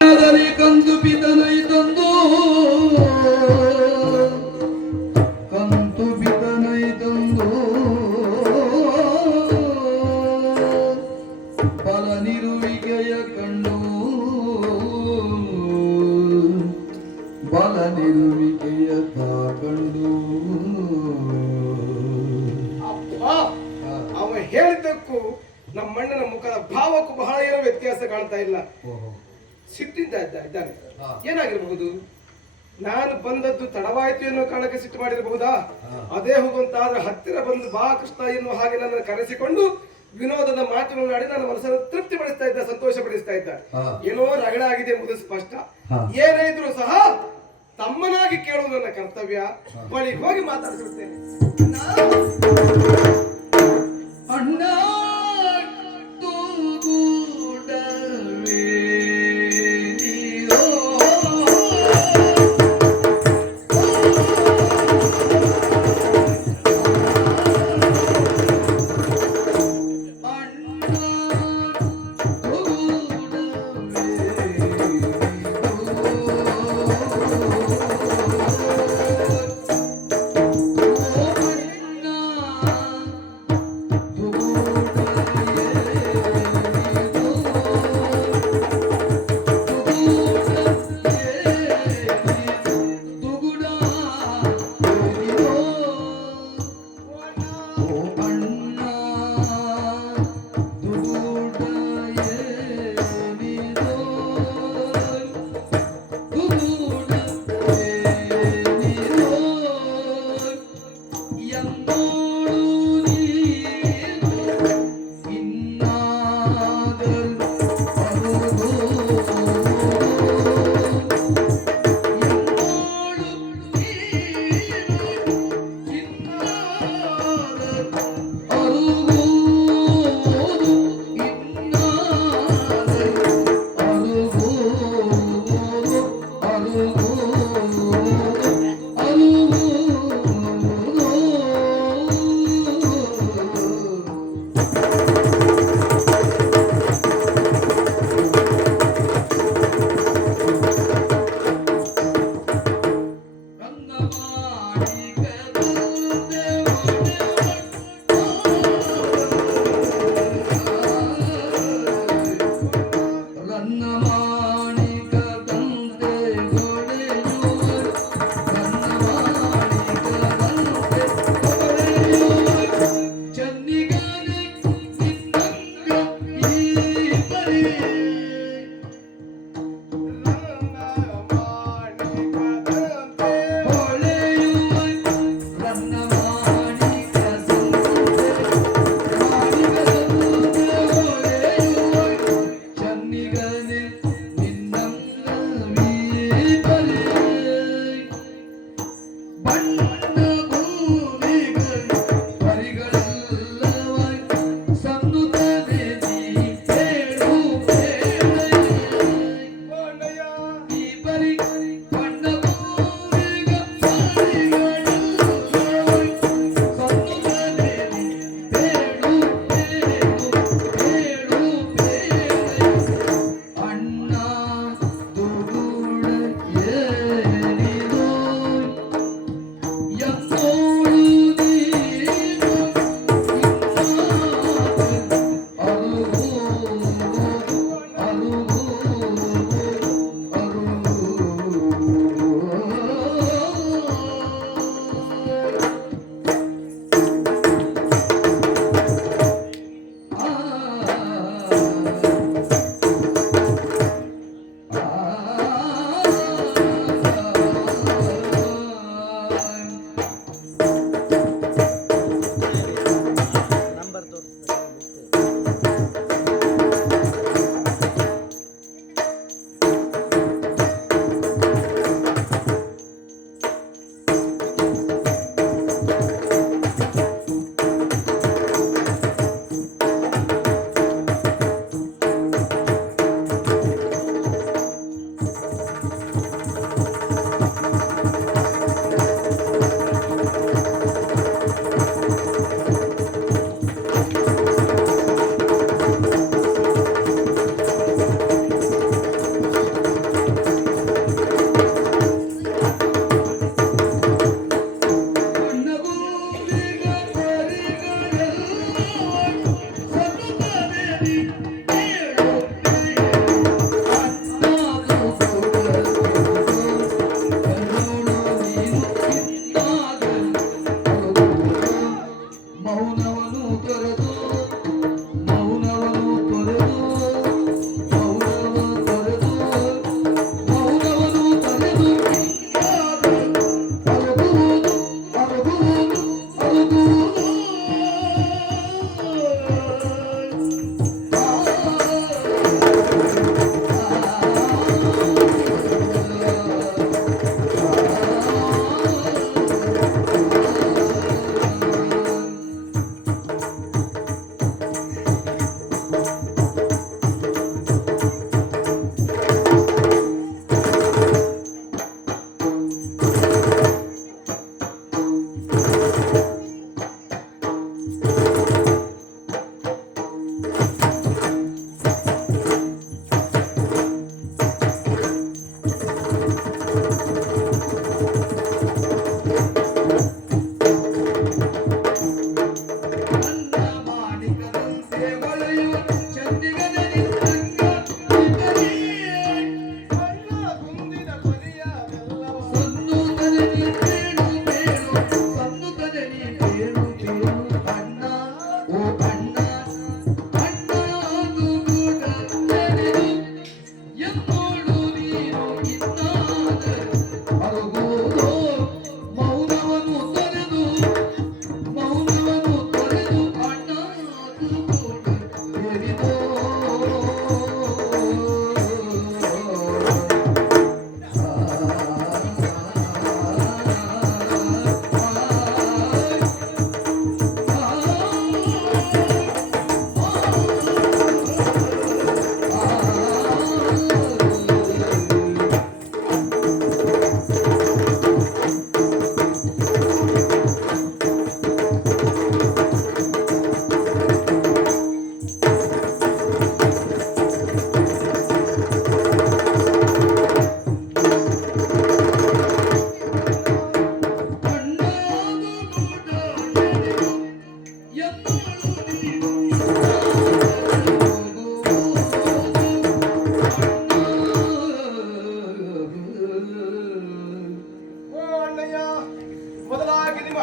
ಆದರೆ ಕಂದು ಪಿತನೈ ತಂದು ಸಿಟ್ಟಿಂದ ಇದ್ದಾ ಇದ್ದಾನೆ. ಏನಾಗಿರಬಹುದು? ನಾನು ಬಂದದ್ದು ತಡವಾಯ್ತು ಎನ್ನುವ ಕಾರಣಕ್ಕೆ ಸಿಟ್ಟು ಮಾಡಿರಬಹುದಾ. ಅದೇ ಹೋಗುವಂತಾದ್ರೆ ಹತ್ತಿರ ಬಂದು ಬಾ ಕೃಷ್ಣ ಎನ್ನುವ ಹಾಗೆ ನನ್ನನ್ನು ಕರೆಸಿಕೊಂಡು ವಿನೋದದ ಮಾತುಗಳನ್ನಾಡಿ ನನ್ನ ಮನಸ್ಸನ್ನು ತೃಪ್ತಿ ಪಡಿಸ್ತಾ ಇದ್ದ ಸಂತೋಷ ಪಡಿಸ್ತಾ ಇದ್ದ. ಏನೋ ರಗಡ ಆಗಿದೆ ಎಂಬುದು ಸ್ಪಷ್ಟ. ಏನೇ ಇದ್ರೂ ಸಹ ತಮ್ಮನಾಗಿ ಕೇಳುವುದು ನನ್ನ ಕರ್ತವ್ಯ. ಬಳಿ ಹೋಗಿ ಮಾತಾಡ್ತಿರ್ತೇನೆ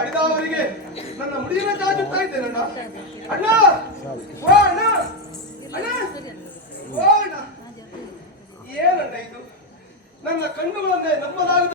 ಮಾಡಿದ ಅವರಿಗೆ ನನ್ನ ಮುಡಿಯನ್ನ ಚಾಚುತ್ತಾ ಇದ್ದೇನೆ ಅಣ್ಣ. ಓ ಅಣ್ಣ! ಅಣ್ಣ! ಓ ಅಣ್ಣ! ಏನಣ್ಣ ಇದು? ನನ್ನ ಕಣ್ಣುಗಳನ್ನೇ ನಂಬಲಾಗದ